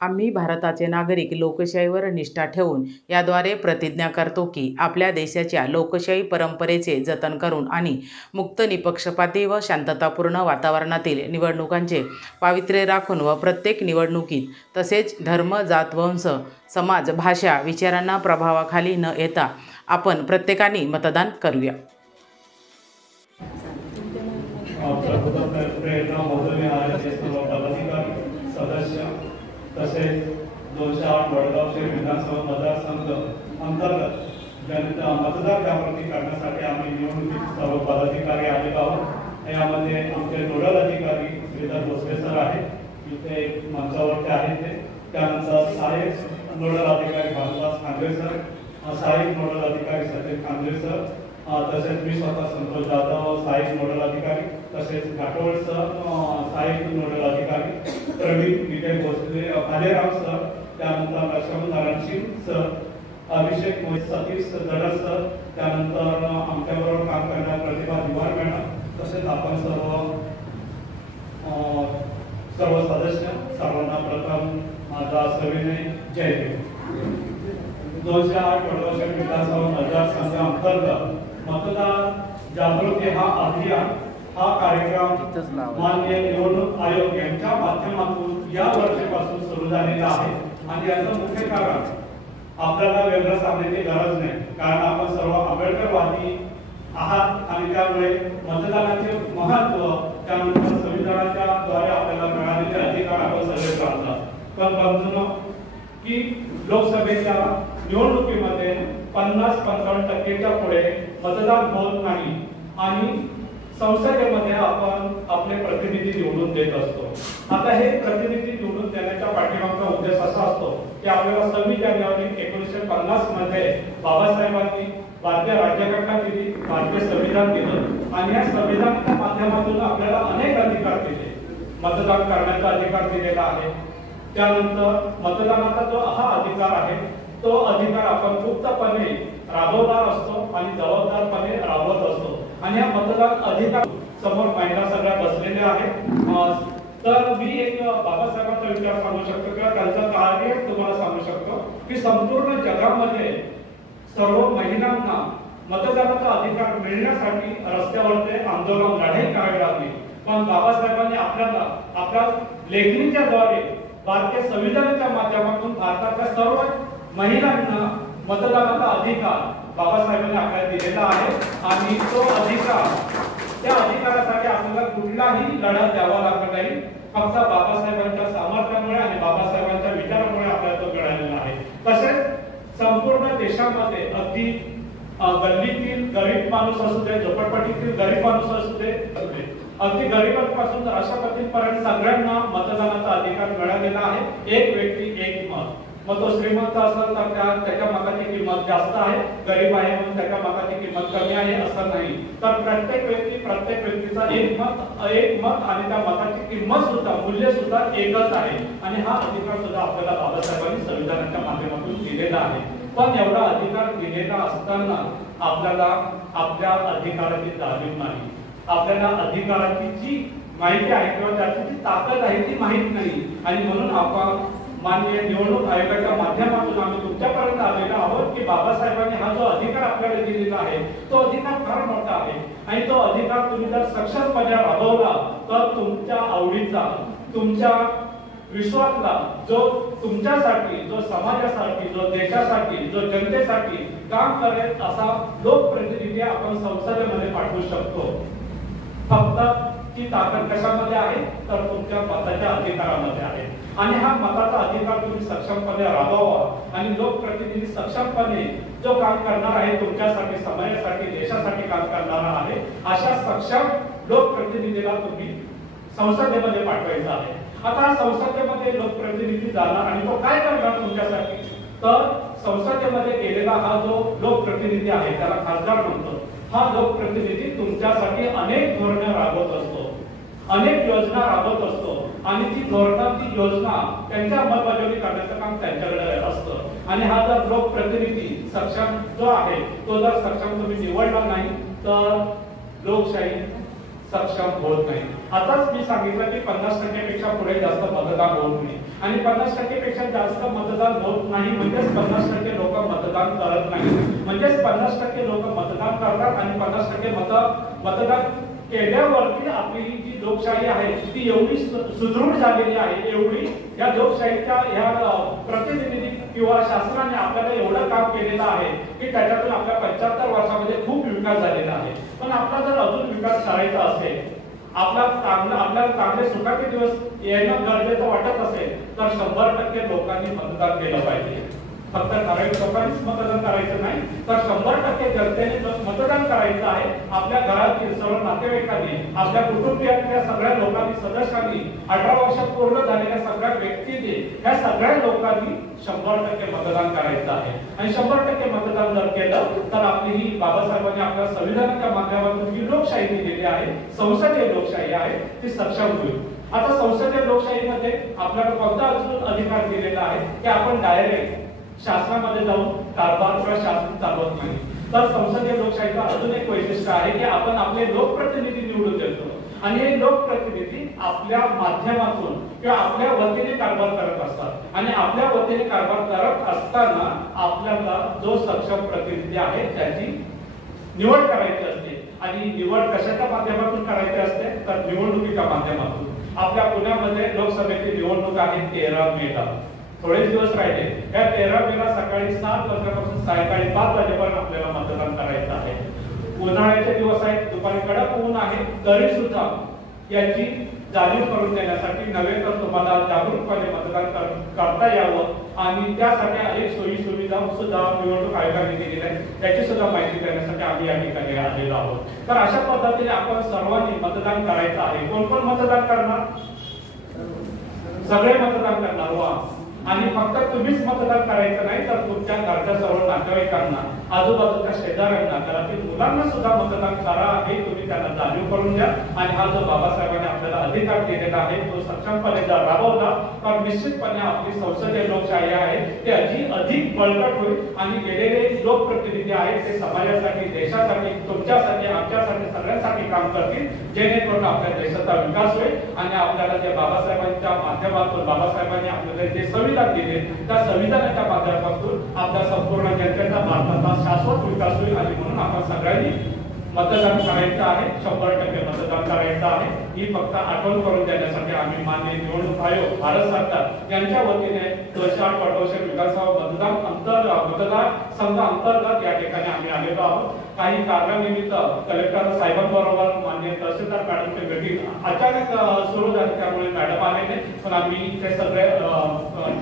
आम्ही भारताचे नागरिक लोकशाहीवर निष्ठा ठेवून याद्वारे प्रतिज्ञा करतो की आपल्या देशाच्या लोकशाही परंपरेचे जतन करून आणि मुक्त, निपक्षपाती व शांततापूर्ण वातावरणातील निवडणुकांचे पावित्र्य राखून व प्रत्येक निवडणुकीत तसेच धर्म, जात, वंश, समाज, भाषा, विचारांना प्रभावाखाली न येता आपण प्रत्येकाने मतदान करूया. सदस्य तसेच 208 वडगाव शहर विधानसभा मतदारसंघ अंतर्गत मतदार जागृती करण्यासाठी आम्ही निवडणुकीत सर्व पदाधिकारी आलेलो आहोत. यामध्ये आमचे नोडल अधिकारी श्रीधर भोसले सर आहेत, इथे मंचावरती आहेत ते. त्यानंतर सहाय्यक नोडल अधिकारी भानुदास खांद्रे सर, सहाय्यक नोडल अधिकारी सचिन खांद्रे सर, तसेच मी स्वतः संतोष जाधव सहाय्यक नोडल अधिकारी, तसेच घाटोळ सर सहाय्यक नोडल अधिकारी, प्रवीण विजय भोसले भालेराव सर, त्यानंतर लक्ष्मण नारायण सिंग सर, अभिषेक मोहित सतीश जडस सर, त्यानंतर आमच्याबरोबर काम करणाऱ्या प्रतिभा दिवार मॅडम, तसेच आपण सर्व सदस्य सर्वांना प्रथम माझा सविनय जय भीम. 208 वडगाव शहर विधानसभा मतदारसंघ अंतर्गत मतदार जागृती हा अभियान हा कार्यक्रम माननीय निवडणूक आयोग यांच्या माध्यमातून या वर्षापासून सुरू झालेला आहे. आणि याचं मुख्य कारण आपल्याला वेगळं सांगण्याची गरज नाही, कारण आपण सर्व आंबेडकरवादी आहात आणि त्यामुळे मतदानाचे महत्त्व, त्यानंतर संविधानाच्या द्वारे आपल्याला मिळालेले अधिकार आपण सगळे जाणतात. पण बघतो की लोकसभेच्या निवडणुकीमध्ये 50-55% पुढे मतदान होत नाही आणि संसदेमध्ये आपण आपले प्रतिनिधी निवडून देत असतो. आता हे प्रतिनिधी निवडून देण्याच्या पाठीमागचा उद्देश असा असतो की आपल्याला 26 जानेवारी 1950 मध्ये बाबासाहेबांनी भारतीय राज्यघटना दिली, भारतीय संविधान दिलं आणि या संविधानाच्या माध्यमातून आपल्याला अनेक अधिकार दिले. मतदान करण्याचा अधिकार दिलेला आहे. त्यानंतर मतदानाचा जो हा अधिकार आहे तो अधिकार आपण मुक्तपणे राबवणार असतो आणि जबाबदारपणे राबवत असतो. आणि हा मतदान अधिकार समोर महिला सगळ्या बसलेल्या आहेत. तर मी एक बाबासाहेबांचा विचार सांगू शकतो किंवा त्यांचं कार्य तुम्हाला सांगू शकतो की संपूर्ण जगामध्ये सर्व महिलांना मतदानाचा अधिकार मिळण्यासाठी रस्त्यावरचे आंदोलन लढाई करावी लागली. पण बाबासाहेबांनी आपल्याला आपल्या लेखणीच्या द्वारे भारतीय संविधानाच्या माध्यमातून भारताच्या सर्व महिलांना मतदानाचा अधिकार बाबासाहेबांनी आपल्याला दिलेला आहे. आणि तो अधिकार, त्या अधिकारासाठी आपल्याला कुठलाही लढा द्यावा लागत नाही. फक्त बाबासाहेबांच्या सामर्थ्यामुळे आणि बाबासाहेबांच्या विचारामुळे आपल्याला तो मिळालेला आहे. तसेच संपूर्ण देशामध्ये अगदी गल्लीतील गरीब माणूस असू दे, झोपडपट्टीतील गरीब माणूस असू दे, अगदी गरीबांपासून राष्ट्रपतींपर्यंत सगळ्यांना मतदानाचा अधिकार मिळालेला आहे. एक व्यक्ती एक मत. मग तो श्रीमंत असेल तर त्याच्या मताची किंमत जास्त आहे, गरीब आहे म्हणून त्याच्या मताची किंमत कमी आहे असं नाही. तर प्रत्येक व्यक्तीचा एक मत आणि त्या मताची किंमत सुद्धा, मूल्य सुद्धा एकच आहे. आणि हा अधिकार सुद्धा आपल्याला बाबासाहेबांनी संविधानाच्या माध्यमातून दिलेला आहे. पण एवढा अधिकार दिलेला असताना आपल्याला आपल्या अधिकाराची जाणीव नाही, आपल्याला अधिकाराची जी माहिती आहे किंवा त्याची जी ताकद आहे ती माहित नाही. आणि म्हणून आपण माननीय निवडणूक आयोगाच्या माध्यमातून आम्ही तुमच्यापर्यंत आलेलो आहोत की बाबासाहेबांनी हा जो अधिकार आपल्याला दिलेला आहे तो अधिकार फार मोठा आहे. आणि तो अधिकार तुम्ही जर सक्षमपणे राबवला तर तुमच्या आवडीचा, तुमच्या विश्वासला, जो तुमच्यासाठी, जो समाजासाठी, जो देशासाठी, जो जनतेसाठी काम करेल असा लोकप्रतिनिधी आपण संसदेमध्ये पाठवू शकतो. फक्त ती ताकद कशामध्ये आहे तर तुमच्या मताच्या अधिकारामध्ये आहे. आणि हा मताचा अधिकार तुम्ही सक्षमपणे राबवा आणि लोकप्रतिनिधी सक्षमपणे जो काम करणार आहे, तुमच्यासाठी, समाजासाठी, देशासाठी काम करणारा आहे, अशा सक्षम लोकप्रतिनिधीला तुम्ही संसदेमध्ये पाठवायचं आहे. आता संसदेमध्ये लोकप्रतिनिधी जाणार आणि तो काय करणार तुमच्यासाठी, तर संसदेमध्ये गेलेला हा जो लोकप्रतिनिधी आहे त्याला खासदार म्हणतो. हा लोकप्रतिनिधी तुमच्यासाठी अनेक धोरणे राबवत असतो, अनेक योजना राबवत असतो आणि ती धोरणं, ती योजना त्यांच्या अंमलबजावणी करण्याचं काम त्यांच्याकडे असतं. आणि हा जर लोकप्रतिनिधी सक्षम जो आहे तो जर सक्षम तुम्ही निवडला नाही तर लोकशाही सक्षम होत नाही. आताच मी सांगितलं की 50% पेक्षा पुढे जास्त मतदान होत नाही आणि 50% पेक्षा जास्त मतदान होत नाही म्हणजेच 50% लोक मतदान करत नाही, म्हणजेच 50% लोक मतदान करतात आणि 50% मतदान केल्यावरती आपली जी लोकशाही आहे ती एवढी सुदृढ झालेली आहे, एवढी या लोकशाहीच्या या प्रतिनिधी किंवा शासनाने आपल्याला एवढं काम केलेलं आहे की त्याच्यातून आपल्या 75 वर्षामध्ये खूप विकास झालेला आहे. पण आपला जर अजून विकास करायचा असेल, आपल्याला चांगले सुखाचे दिवस येणं गरजेचं वाटत असेल तर 100% लोकांनी मतदान केलं पाहिजे. फक्त ठराविक लोकांनीच मतदान करायचं नाही तर 100% जनतेने मतदान करायचं आहे. आपल्या घरातील सर्व नातेवाईकांनी, आपल्या कुटुंबियातल्या सगळ्या लोकांनी, सदस्यांनी, 18 वर्ष पूर्ण झालेल्या सगळ्या व्यक्तींनी, ह्या सगळ्या लोकांनी 100% मतदान करायचं आहे. आणि 100% मतदान जर केलं तर आपली ही बाबासाहेबांनी आपल्या संविधानाच्या माध्यमातून जी लोकशाही दिलेली आहे, संसदीय लोकशाही आहे, ती सक्षम होईल. आता संसदीय लोकशाहीमध्ये आपल्याला कोणता अजून अधिकार दिलेला आहे की आपण डायरेक्ट शासनामध्ये जाऊन कारभार किंवा शासन चालवत नाही. तर संसदीय लोकशाहीचं अजून एक वैशिष्ट्य आहे की आपण आपले लोकप्रतिनिधी निवडून देतो आणि हे लोकप्रतिनिधी आपल्या माध्यमातून किंवा आपल्या वतीने कारभार करत असतात आणि आपल्या वतीने कारभार करत असताना आपल्याला जो सक्षम प्रतिनिधी आहे त्याची निवड करायची असते. आणि निवड कशाच्या माध्यमातून करायची असते तर निवडणुकीच्या माध्यमातून. आपल्या पुण्यामध्ये लोकसभेची निवडणूक आहे 13 मेला. थोडेच दिवस राहिले. या 13 मेला सकाळी 7 वाजल्यापासून सायंकाळी 5 वाजेपर्यंत आपल्याला मतदान करायचं आहे. उन्हाळ्याचे दिवस आहेत, दुपारी कडक ऊन आहे, तरी सुद्धा याची जाणीव करून देण्यासाठी नव्हे तर तुम्हाला जागरूकपणे मतदान करता यावं आणि त्यासाठी अनेक सोयी सुविधा सुद्धा निवडणूक आयोगाने दिलेल्या आहेत, त्याची सुद्धा माहिती देण्यासाठी आम्ही या ठिकाणी आलेलो आहोत. तर अशा पद्धतीने आपण सर्वांनी मतदान करायचं आहे. कोण कोण मतदान करणार? सगळे मतदान करणार. वा. आणि फक्त तुम्हीच मतदान करायचं नाही तर तुमच्या घरच्या सर्व नातेवाईकांना, आजूबाजूच्या शेजाऱ्यांना, घरातील मुलांना सुद्धा मतदान करा हे तुम्ही त्यांना जाणीव करून द्या. आणि हा जो बाबासाहेबांनी आपल्याला अधिकार दिलेला आहे तो सक्षमपणे जर राबवला तर निश्चितपणे आपली संसदीय लोकशाही आहे ते अधिक बळकट होईल आणि गेलेले लोकप्रतिनिधी आहेत ते समाजासाठी, देशासाठी, तुमच्यासाठी, आमच्यासाठी, सगळ्यांसाठी काम करतील, जेणेकरून आपल्या देशाचा विकास होईल आणि आपल्याला जे बाबासाहेबांच्या माध्यमातून बाबासाहेबांनी आपल्याला जे संविधान दिले त्या संविधानाच्या माध्यमातून आपल्या संपूर्ण जनतेचा भारताचा शाश्वत विकास होईल. आणि म्हणून आपण सगळ्यांनी मतदान करायचं आहे, 100% मतदान करायचं आहे. ही फक्त आठवण करून देण्यासाठी आम्ही माननीय निवडणूक आयोग, भारत सरकार यांच्या वतीने 208 पटवर्ष विधानसभा मतदार संघ अंतर्गत या ठिकाणी आम्ही आलेलो आहोत. काही कारणानिमित्त कलेक्टर साहेबांबरोबर माननीय तहसीलदार मॅडमची भेटी अचानक सुरू झाली, त्यामुळे मॅडम आले नाही. पण आम्ही ते सगळे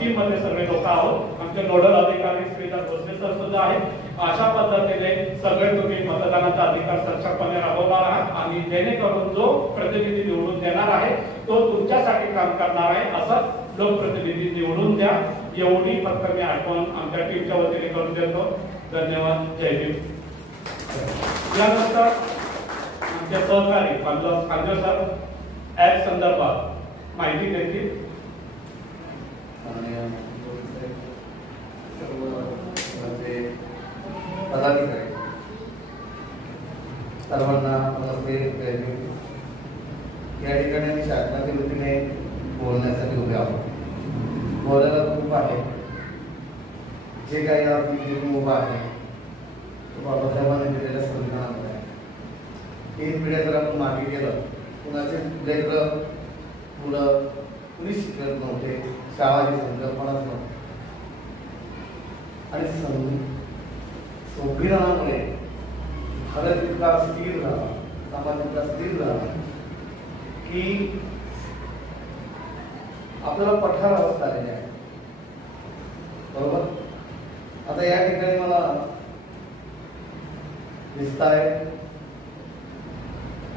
टीम मध्ये सगळे लोक आहोत. आमचे नोडल अधिकारी श्रीधर भोसले सर सुद्धा आहेत. अशा पद्धतीने सगळे तुम्ही मतदानाचा अधिकार सक्षमपणे राबवणार आहात आणि जेणेकरून जो प्रतिनिधी निवडून देणार आहे तो तुमच्यासाठी काम करणार आहे असं लोकप्रतिनिधी निवडून द्या. एवढी फक्त मी आठवण आमच्या टीमच्या वतीने करून देतो. धन्यवाद. जय भीम. यानंतर आमचे सहकारी खांदे सर ऍप संदर्भात माहिती देतील. पदाधिकारी सर्वांना नमस्ते. या ठिकाणी आम्ही शासनाच्या वतीने बोलण्यासाठी उभे आहोत. बोलायला खूप आहे. जे काही आपली उभा आहे तो बाबासाहेबांनी दिलेल्या संविधानात आहे. 3 पिढ्या जर आपण मागे गेलं, कुणाचे लेकरं मुलं कुणीच शिकत नव्हते, शाळाची संकल्पनाच नव्हती आणि संविधानामुळे भारत इतका स्थिर झाला, समाज इतका स्थिर झाला की आपल्याला पठार अवस्था आलेली आहे. बरोबर. आता या ठिकाणी मला दिसत आहे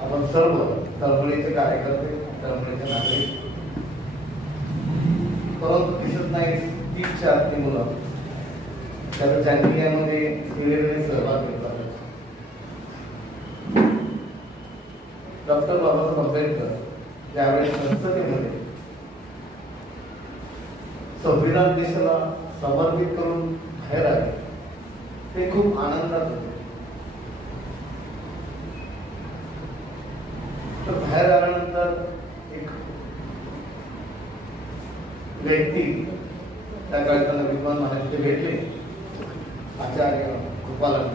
आपण सर्व तळमळीचे कार्यकर्ते, तळमळीचे नागरिक, परंतु दिसत नाही 3-4 मुलं त्याच्या जाणीव्यामध्ये हिरिरीने सहभाग घेतला. डॉक्टर बाबासाहेब आंबेडकर ज्यावेळेस संसदेमध्ये संविधान देशाला समर्पित करून बाहेर आले ते खूप आनंदात होते. तर बाहेर आल्यानंतर एक व्यक्ती त्या काळात विद्वान महाराज भेटले, आचार्य गोपालन.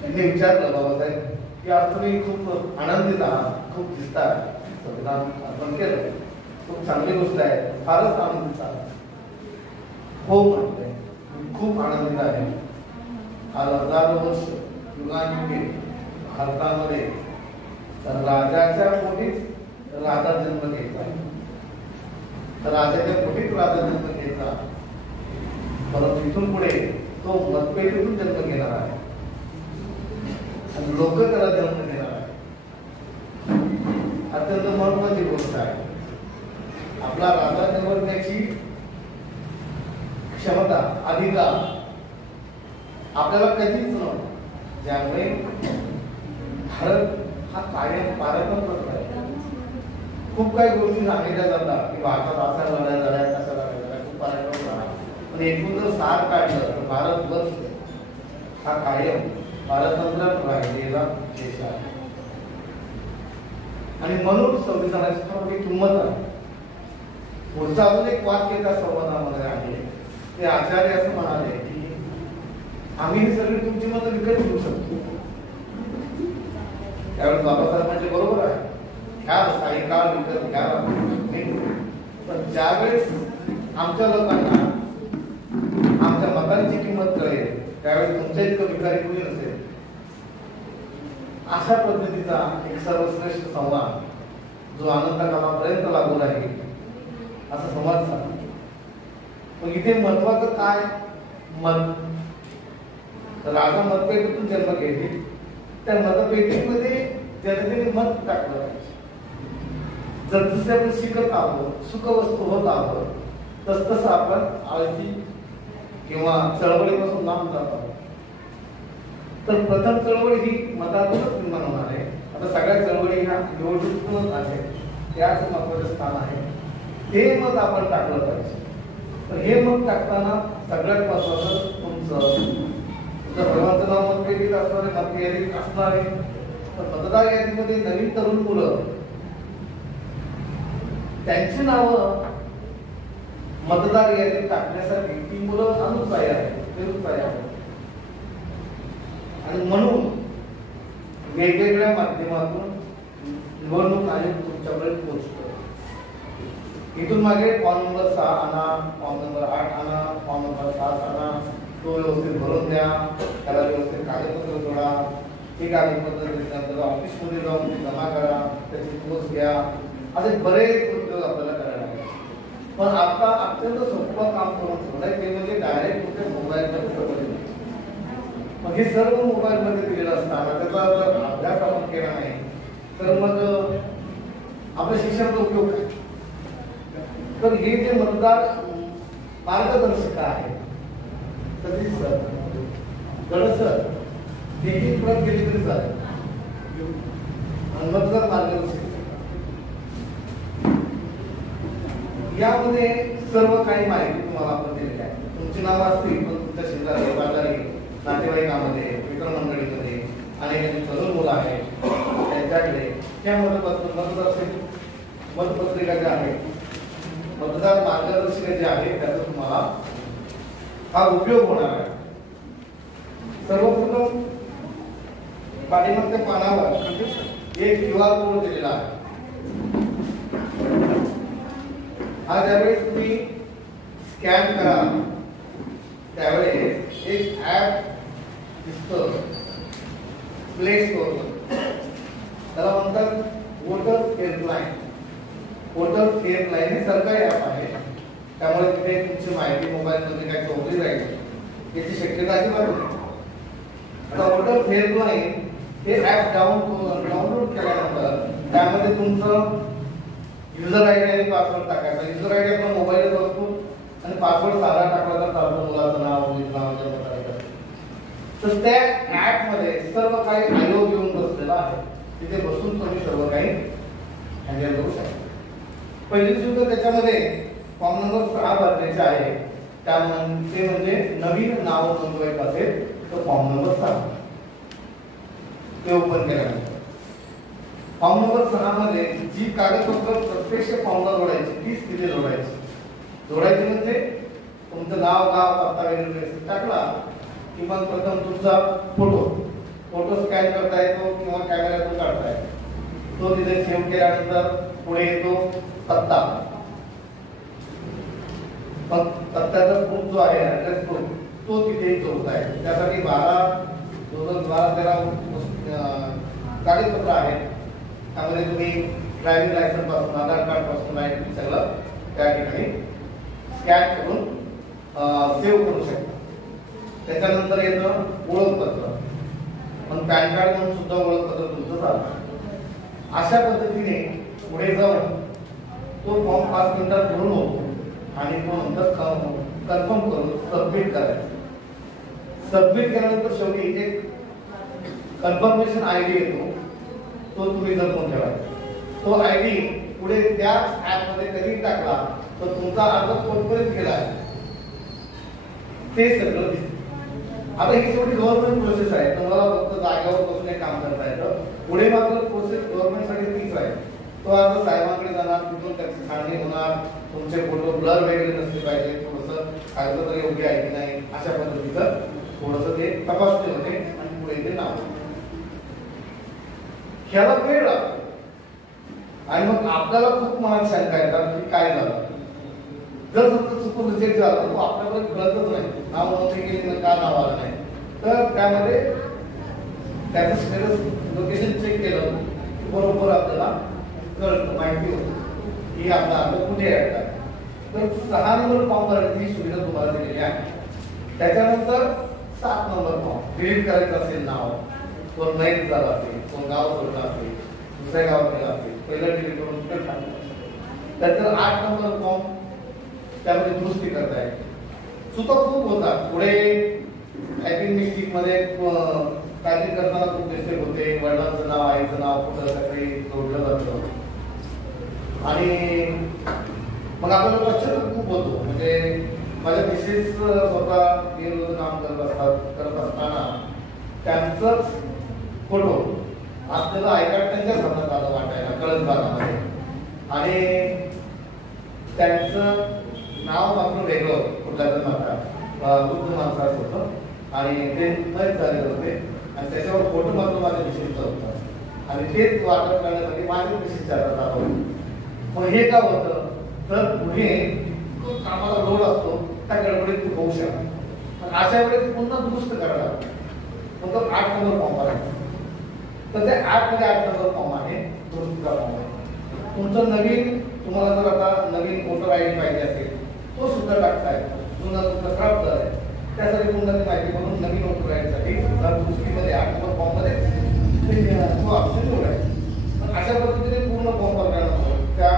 त्यांनी विचारलं, बाबासाहेब की आज तुम्ही खूप आनंदित आहात, खूप दिसतात, संविधान अर्पण केलं, खूप चांगली गोष्ट आहे, फारच आनंदित आहात. हो म्हटले, खूप आनंदित आहे. आज हजारो वर्ष युगांयुगे भारतामध्ये राजाच्या पोटीच राजा जन्म घ्यायचा, राजाच्या पोटीत राजा जन्म घ्यायचा, परंतु इथून पुढे तो मतपेटीतून जन्म घेणार आहे आणि लोक त्याला जन्म देणार आहे. अत्यंत महत्वाची गोष्ट आहे. आपला राजा निवडण्याची क्षमता, अधिकार आपल्याला कधीच नव्हता. ज्यामुळे भारत हा कायम पारतंत्र्य आहे. खूप काही गोष्टी सांगितल्या जातात की भारतात असा लढाई झाल्या, कसा लढाई झाल्या, खूप पारतंत्र्य आहे. पण एकूण जर सार काढलं तर भारतवर्ष हा कायम पारतंत्र्यात राहिलेला देश आहे. आणि म्हणून संविधानाची फार मोठी किंमत आहे. पुढचं अजून एक वाक्य त्या संवादामध्ये आहे. ते आचार्य असं म्हणाले की आम्ही सगळी तुमची मतं विकत घेऊ शकतो. त्यावेळेस बाबासाहेब म्हणजे बरोबर आहे, घ्या, काही काळ विकत घ्या, पण ज्यावेळेस आमच्या लोकांना आमच्या मतांची किंमत कळेल त्यावेळेस तुमच्या इतकं विकारी कुणी नसेल. अशा पद्धतीचा एक सर्वश्रेष्ठ संवाद जो अनंतकालापर्यंत लागू राहील असा संवाद झाला. पण इथे महत्वाचं काय, मत. राजा मतपेटीतून जन्म घेतली, त्या मतपेटीमध्ये जनतेने मत टाकलं पाहिजे. जर जसे आपण शिकत आहोत, सुखवस्तू होत आहोत, तसतसं आपण आळशी किंवा चळवळीपासून लांब जात आहोत. तर प्रथम चळवळ ही मतातूनच निर्माण होणार आहे. आता सगळ्या चळवळी ह्या निवडणुकीतूनच आहेत, त्याच महत्वाचं स्थान आहे. ते मत आपण टाकलं पाहिजे. तर हे मत टाकताना सगळ्यात महत्वाचं तुमचं सर्वांचं नाव मतपेटीत असणारे, मतपेटीत असणारे, मतदार यादीमध्ये नवीन तरुण मुलं त्यांची नावं मतदार यादीत टाकण्यासाठी ती मुलं अनुत्साही आहेत, निरुत्साही आहेत. आणि म्हणून वेगवेगळ्या माध्यमातून निवडणूक आयोग तुमच्यापर्यंत पोहोचतो. इथून मागे फॉर्म नंबर 6 आणा, फॉर्म नंबर 8 आणा, फॉर्म नंबर 7 आणा, तो व्यवस्थित भरून द्या, त्याला व्यवस्थित कागदपत्र जोडा, ते कागदपत्र दिल्यानंतर ऑफिसमध्ये जाऊन ते जमा करा, त्याची पोच घ्या, असे बरेच उद्योग आपल्याला करायला लागले. पण आता अत्यंत सोपं काम करून ठेवलंय, ते म्हणजे डायरेक्ट कुठे मोबाईलच्या. मग हे सर्व मोबाईल मध्ये दिलेलं असताना त्याचा जर अभ्यास आपण केला नाही तर मग आपल्या शिक्षणाचा उपयोग काय. तर हे जे मतदार मार्गदर्शिका आहे, सतीश सर, गड सर, देखील प्रत गेली तरी चालेल. मतदार मार्गदर्शिका यामध्ये सर्व काही माहिती तुम्हाला आपण दिलेली आहे. तुमची नावं असतील पण तुमच्या शेजारी, बाजारी, नातेवाईकामध्ये, मित्रमंडळीमध्ये अनेक तरुण मुलं आहेत, त्यांच्याकडे त्या मतपत्रिका ज्या आहेत, मतदार मार्गदर्शिका जे आहे त्याचा तुम्हाला हा उपयोग होणार आहे. सर्वप्रथम पाठीमागच्या पानावर एक QR कोड दिलेला आहे. हा ज्यावेळेस तुम्ही स्कॅन करा त्यावेळेस एक ऍप दिसतं प्ले स्टोअरवर, त्याला म्हणतात वोटर हेल्पलाईन. वोटर हेल्पलाईन हे सरकारी ऍप आहे, त्यामुळे तिथे तुमची माहिती मोबाईलमध्ये काय चोरली जाईल याची शक्यता अजिबात नाही. आता वोटर हेल्पलाईन हे ऍप डाउनलोड केल्यानंतर त्यामध्ये तुमचं युजर आयडी आणि पासवर्ड टाकायचा. युजर आयडी आपला मोबाईलच असतो आणि पासवर्ड साधा टाकला तर आपल्या मुलाचं नाव, तर त्या ऍप मध्ये सर्व काही आयोग येऊन बसलेला आहे. तिथे बसून तुम्ही सर्व काही हँडल करू शकता. पहिली सुद्धा त्याच्यामध्ये फॉर्म नंबर 6 भरण्याचे आहे. ते म्हणजे नवीन नाव नोंदवायचं असेल तर फॉर्म नंबर 6 ते ओपन केल्यानंतर फॉर्म नंबर 6 मध्ये जी कागदपत्र प्रत्यक्ष फॉर्मला जोडायची तीच तिथे जोडायची म्हणजे तुमचं नाव गाव पत्ता वगैरे टाकला की मग प्रथम तुमचा फोटो स्कॅन करता येतो किंवा कॅमेऱ्यातून काढता येतो, तो तिथे सेव्ह केल्यानंतर पुढे येतो पत्ता. मग पत्त्याचा प्रूफ जो आहे ऍड्रेस प्रूफ तो तिथे जोडता आहे. त्यासाठी 12-13 कागदपत्र आहेत. त्यामध्ये तुम्ही ड्रायव्हिंग लायसन्स पासून आधार कार्ड पासून सगळं त्या ठिकाणी स्कॅन करून सेव्ह करू शकता. त्याच्यानंतर येतं ओळखपत्र, पण पॅन कार्ड म्हणून सुद्धा ओळखपत्र तुमचं चालतं. अशा पद्धतीने पुढे जाऊन तो फॉर्म 5 मिनिटात भरून होतो आणि तो नंतर कन्फर्म करून सबमिट करायचं. सबमिट केल्यानंतर शेवटी एक कन्फर्मेशन ID येतो, तो तुम्ही जपून ठेवायचा. तो ID पुढे त्या ऍप मध्ये कधी टाकला तर तुमचा अर्ज कोणपर्यंत गेला आहे ते सगळं दिसतं. आता ही शेवटी गव्हर्नमेंट प्रोसेस आहे, तुम्हाला फक्त जागेवर बसून एक काम करता येतं. पुढे मात्र प्रोसेस गव्हर्नमेंटसाठी तीच आहे. तो अर्ज साहेबांकडे जाणार, तिथून त्याची छाननी होणार, तुमचे फोटो ब्लर वगैरे नसले पाहिजे, थोडंसं कागदपत्र योग्य आहे की नाही अशा पद्धतीचं थोडंसं ते तपासणी होते आणि पुढे ते नाव. ह्याला वेळ लागतो आणि मग आपल्याला खूप मनात शंका येतात की काय झालं. जर समजा चुकून रिजेक्ट झाला तो आपल्याकडे कळतच नाही, नाव नोंदणी केली का नाव आलं नाही, तर त्यामध्ये त्याचं स्टेटस लोकेशन चेक केलं बरोबर आपल्याला कळतं, माहिती होतं की आपला अर्ज कुठे आहे. तर 6 नंबर फॉर्म भरण्याची ही सुविधा तुम्हाला दिलेली आहे. त्याच्यानंतर 7 नंबर फॉर्म डिलीट करायचं असेल नाव, कोण नाही झाला असेल, कोण गाव सोडला असेल, दुसऱ्या गावात गेला असेल, पहिलं डिलीट करून तिकडे टाकलं. त्यानंतर 8 नंबर फॉर्म त्यामध्ये दुरुस्ती करता येते. चुका खूप होतात. पुढे टायपिंग मिस्टेक मध्ये टायपिंग करताना खूप मिस्टेक होते. वडिलांचं नाव, आईचं नाव कुठं काही जोडलं जातं आणि मग आपल्याला लक्षात खूप होतो. म्हणजे माझ्या मिसेस स्वतः काम करत असताना त्यांचंच फोटो आपल्याला आय कार्ड त्यांच्याच हातात आलं वाटायला कळत भागामध्ये आणि त्यांचं नाव मात्र वेगळं कुठल्या तर वृद्ध माणसाचं होतं आणि ते नच झालेलं होते आणि त्याच्यावर फोटो मात्र माझ्या मिसेसचा होता आणि तेच वाटप करण्यासाठी माझ्या मिसेसच्या हातात आलं होतं. मग हे का होतं तर पुढे कामाला लोड असतो, त्या गडबडीत होऊ शकतो. अशा वेळेस पुन्हा दुरुस्त करायला लागतं. मग 8 नंबर फॉर्म भरायचा. तर त्या 8 मध्ये 8 नंबर फॉर्म आहे, दुरुस्तीचा फॉर्म आहे. तुमचं नवीन, तुम्हाला जर आता नवीन वोटर ID पाहिजे असेल तो सुद्धा टाकता येतो. जुना तुमचा खराब झालाय त्यासाठी पुन्हा ती माहिती म्हणून नवीन वोटर ID साठी दुरुस्तीमध्ये 8 नंबर फॉर्म मध्ये तो ऑप्शन निवडायचा. अशा पद्धतीने पूर्ण फॉर्म भरल्यानंतर त्या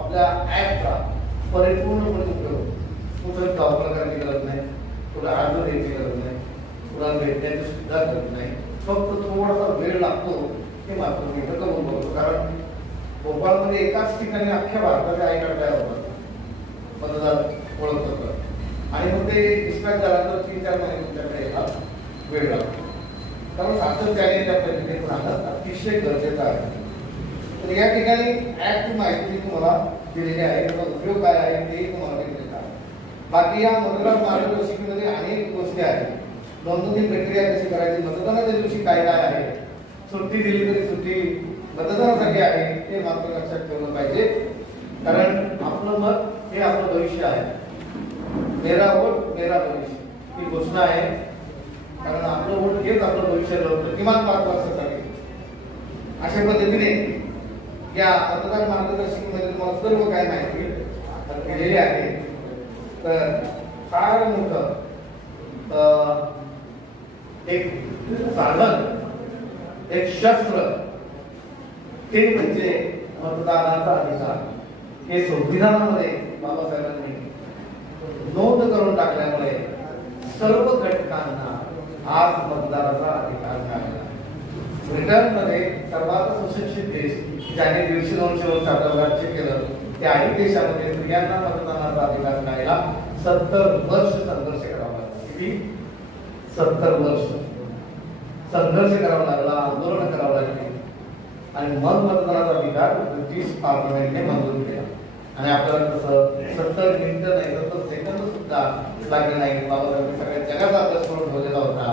आपल्या ऍपचा परिपूर्णपणे उपयोग. कुठं धावपळ करायची गरज नाही, कुठं अर्ज द्यायची गरज नाही, कुठं भेटण्याची सुद्धा गरज नाही. फक्त थोडासा वेळ लागतो हे मात्र मी इथं करून बघतो. कारण भोपाळमध्ये एकाच ठिकाणी अख्ख्या भारताचे आय कार्ड तयार होतात, मतदार ओळखपत्र, आणि मग ते डिस्पॅच झाल्यानंतर 3-4 महिने तुमच्याकडे यायला वेळ लागतो. कारण सातत्याने त्या पद्धतीने राहणं अतिशय गरजेचं आहे. तर या ठिकाणी ऍपची माहिती तुम्हाला दिलेली आहे, त्याचा उपयोग काय आहे तेही तुम्हाला दिलेलं आहे. बाकी या मतदार मार्गदर्शिकेमध्ये अनेक गोष्टी आहेत. नोंदणी प्रक्रिया कशी करायची, मतदानाच्या दिवशी काय काय आहे, सुट्टी दिली तरी सुट्टी मतदानासाठी आहे ते मात्र लक्षात ठेवलं पाहिजे. कारण आपलं मत हे आपलं भविष्य आहे. मेरा वोट मेरा भविष्य ही घोषणा आहे. कारण आपलं वोट हेच आपलं भविष्य ठरवतं किमान 5 वर्षासाठी. अशा पद्धतीने या मतदार मार्गदर्शकामध्ये तुम्हाला सर्व काय माहिती दिलेली आहे. तर फार मोठं एक साधन, एक शस्त्र ते म्हणजे मतदानाचा अधिकार. हे संविधानामध्ये बाबासाहेबांनी नोंद करून टाकल्यामुळे सर्व घटकांना आज मतदानाचा अधिकार मिळाला. ब्रिटनमध्ये सर्वात सुशिक्षित देश ज्याने 150-200 वर्ष आपल्याला राज्य केलं त्याही देशामध्ये स्त्रियांना मतदानाचा अधिकार मिळायला 70 वर्ष संघर्ष करावा लागला. किती? 70 वर्ष संघर्ष करावा लागला, आंदोलन करावं लागले. आणि मग मतदानाचा अधिकार ब्रिटिश पार्लमेंटने मंजूर केला. आणि आपल्याला कसं 70 मिनिटं नाही 70 सेकंद सुद्धा लागले नाही. बाबासाहेब सगळ्या जगाचा अभ्यास करून ठेवलेला होता.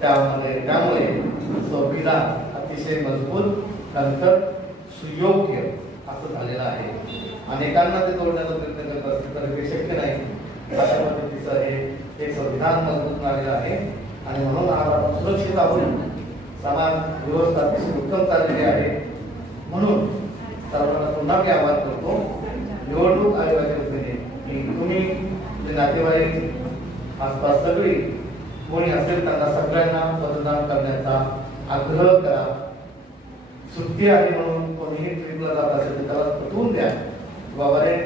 त्यामुळे संविधान अतिशय मजबूत नंतर सुयोग्य असं झालेलं आहे. अनेकांना ते तोडण्याचा प्रयत्न करत असतील तर ते शक्य नाही. अशा पद्धतीचं हे एक संविधान मजबूत झालेलं आहे. आणि म्हणून आज आपण सुरक्षित आहोत. समाज व्यवस्था अतिशय उत्तम चाललेली आहे. म्हणून सर्वांना पुन्हा मी आवाहन करतो, निवडणूक आयोगाच्या वतीने तुम्ही जे नातेवाईक आसपास सगळी कोणी असेल त्यांना सगळ्यांना मतदान करण्याचा आग्रह करा. सुट्टी आहे म्हणून कोणीही ट्रिपला जात असेल तर त्याला पटवून द्या. बाबा रे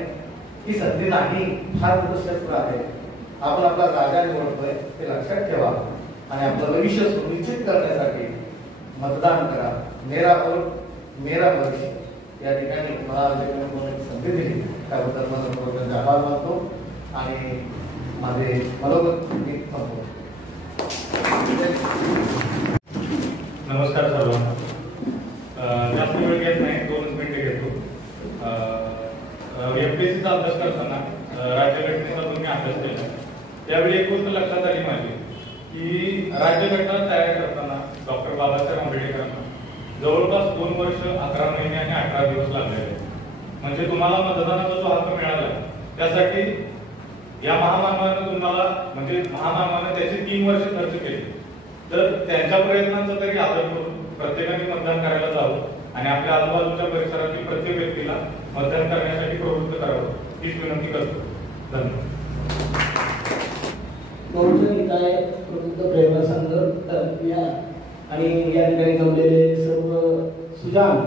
ही संधी नाही, फार मोठं क्षेत्र आहे. आपण आपला राजा निवडतोय ते लक्षात ठेवा आणि आपलं भविष्य सुनिश्चित करण्यासाठी मतदान करा. मेरा वोट मेरा भविष्य या ठिकाणी मला संधी दिली त्याबद्दल मला आभार मानतो आणि माझे मनोगत मी संपवतो. नमस्कार सर्वांना. जास्त वेळ घेत नाही, 2 मिनिटे घेतो. एमपीएससीचा अभ्यास करताना राज्यघटनेचा तुम्ही अभ्यास केला त्यावेळी एक गोष्ट लक्षात आली माझी की राज्यघटना तयार करताना डॉक्टर बाबासाहेब आंबेडकरांना जवळपास 2 वर्ष 11 महिने आणि 18 दिवस लागलेले. म्हणजे तुम्हाला मतदानाचा जो हक्क मिळाला त्यासाठी या महामानवानं तुम्हाला म्हणजे महामानवानं त्याचे 3 वर्ष खर्च केले. तर त्यांच्या प्रयत्नांचा तरी आदर करून प्रत्येकाने मतदान करायला जावं आणि आपल्या आजूबाजूच्या परिसरातील प्रत्येक व्यक्तीला मतदान करण्यासाठी प्रवृत्त करावं हीच विनंती करतो. धन्यवाद. बहुजन हिताय प्रबुद्ध प्रेरणा संघ या आणि या ठिकाणी जमलेले सर्व सुजाण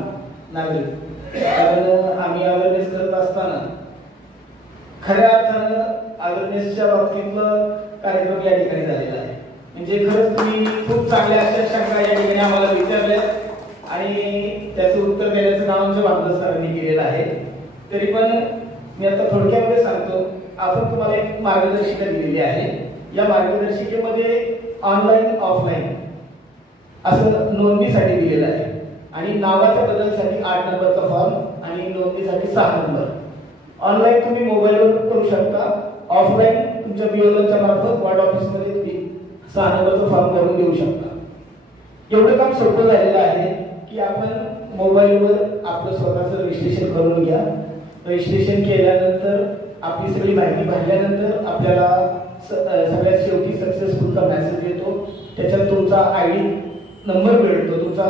नागरिक, कारण आम्ही अवेअरनेस करत असताना खऱ्या अर्थानं अवेअरनेसच्या बाबतीतलं कार्यक्रम या ठिकाणी झालेला आहे. म्हणजे खरंच तुम्ही खूप चांगल्या अशा शंका या ठिकाणी आम्हाला विचारल्या आणि त्याचं उत्तर देण्याचं काम आमच्या वामदास सरांनी केलेलं आहे. तरी पण मी आता थोडक्यामध्ये सांगतो. आपण तुम्हाला एक मार्गदर्शिका दिलेली आहे. या मार्गदर्शिकेमध्ये ऑनलाईन ऑफलाईन असं नोंदणीसाठी दिलेलं आहे आणि नावाच्या बदलसाठी 8 नंबरचा फॉर्म आणि नोंदणीसाठी 6 नंबर. ऑनलाईन तुम्ही मोबाईलवर करू शकता. ऑफलाईन तुमच्या बीएलओच्या मार्फत वॉर्ड ऑफिसमध्ये तुम्ही 6 नंबरचा फॉर्म भरून देऊ शकता. एवढं काम सोपं झालेलं आहे की आपण मोबाईलवर आपलं स्वतःचं रजिस्ट्रेशन करून घ्या. रजिस्ट्रेशन केल्यानंतर आपली सगळी माहिती भरल्यानंतर आपल्याला सगळ्यात शेवटी सक्सेसफुलचा मेसेज येतो. त्याच्यात तुमचा आयडी नंबर मिळतो तुमचा,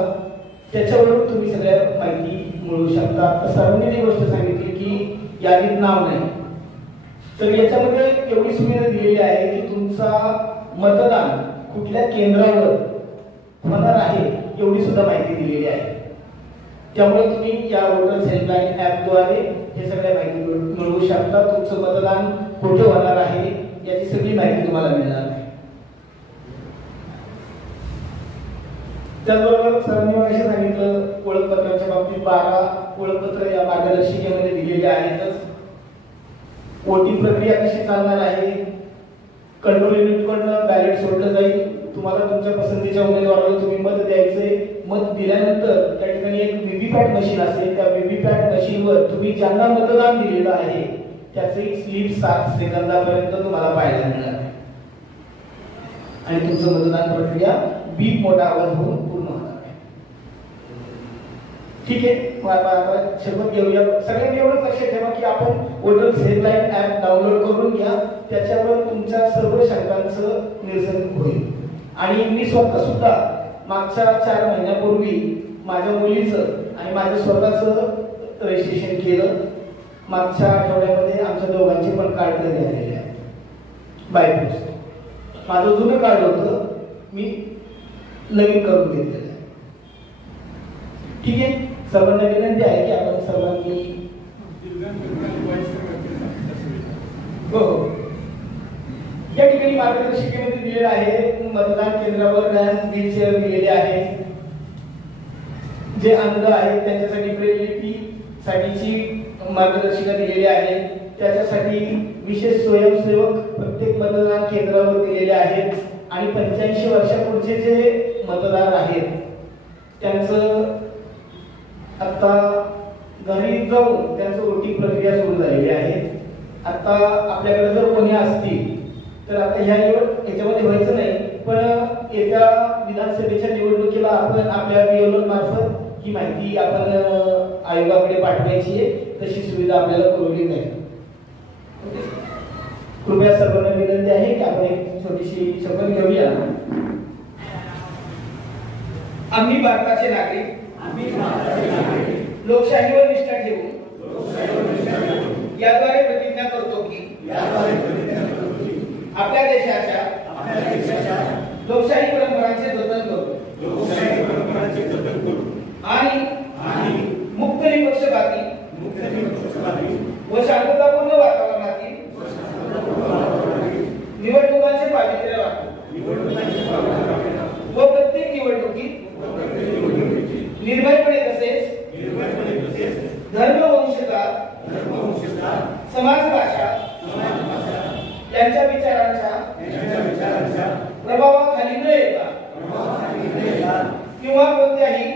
त्याच्यावरून तुम्ही सगळ्या माहिती मिळवू शकता. सरांनी जी गोष्ट सांगितली की यादीत नाव नाही, तर याच्यामध्ये एवढी सुविधा दिलेली आहे की तुमचा मतदान कुठल्या केंद्रावर होणार आहे एवढी सुद्धा माहिती दिलेली आहे. त्यामुळे तुम्ही या वोटर्स हेल्पलाईन ॲपद्वारे हे सगळ्या माहिती मिळवू शकता. तुमचं मतदान कुठे होणार आहे याची सगळी माहिती तुम्हाला मिळणार आहे. त्याचबरोबर सरांनी मला सांगितलं ओळखपत्राच्या बाबतीत 12 ओळखपत्र या मार्गदर्शिकेमध्ये दिलेली आहेतच. वोटिंग प्रक्रिया कशी चालणार आहे, कंट्रोल युनिटकडून बॅलेट सोडलं जाईल. तुम्हाला तुमच्या पसंतीच्या उमेदवाराला तुम्ही मत द्यायचंय. मत दिल्यानंतर त्या ठिकाणी एक व्हीव्हीपॅट मशीन असेल. त्या व्हीव्हीपॅट मशीनवर तुम्ही ज्यांना मतदान दिलेलं आहे त्याचे स्लिप 7 सेकंदापर्यंत तुम्हाला पाहायला मिळणार आहे आणि तुमचं मतदान प्रक्रिया बीप मोठा आवाज होऊन पूर्ण होणार आहे. ठीक आहे, मग आता शपथ घेऊया. सगळ्यांनी एवढंच लक्षात ठेवा की आपण वोटर्स हेल्पलाईन ॲप डाउनलोड करून घ्या. त्याच्यावर तुमच्या सर्व शंकांचं निरसन होईल. आणि मी स्वतः सुद्धा मागच्या 4 महिन्यापूर्वी माझ्या मुलीचं आणि माझ्या स्वतःचं रजिस्ट्रेशन केलं. मागच्या आठवड्यामध्ये आमच्या दोघांचे पण कार्ड घरी आलेले आहेत बाय पोस्ट. माझं जुनं कार्ड होतं, मी नवीन करून घेतलेलं आहे. ठीक आहे, सर्वांना विनंती आहे की आपण सर्वांनी हो या ठिकाणी मार्गदर्शिकेमध्ये दिलेलं आहे. मतदान केंद्रावर रॅम्प व्हीलचेअर दिलेले आहे. जे अंध आहेत त्यांच्यासाठी ब्रेल साठीची मार्गदर्शिका दिलेली आहे. त्याच्यासाठी विशेष स्वयंसेवक प्रत्येक मतदान केंद्रावर दिलेले आहेत आणि 85 वर्षापुढचे जे मतदार आहेत त्यांचं आता घरी जाऊन त्यांचं वोटिंग प्रक्रिया सुरू झालेली आहे. आता आपल्याकडे जर कोणी असतील तर आता ह्याच्यामध्ये व्हायचं नाही, पण येत्या विधानसभेच्या निवडणुकीला आपण आपल्या BLO मार्फत ही माहिती आपण आयोगाकडे पाठवायची आहे. तशी सुविधा आपल्याला पुरवली जाईल. कृपया सर्वांना विनंती आहे की आपण एक छोटीशी शपथ घेऊया. आम्ही भारताचे नागरिक लोकशाहीवर निष्ठा ठेवून याद्वारे प्रतिज्ञा करतो की आपल्या देशाच्या लोकशाही परंपरांचे जतन करू आणि मुक्त निपक्षपाती व शांततापूर्ण वातावरणातील निवडणुकांचे पावित्र्य राखू व प्रत्येक निवडणुकीत निर्भयपणे तसेच धर्मवंशजात समाज भाषा यांच्या विचारांच्या प्रभावाखाली न येता किंवा कोणत्याही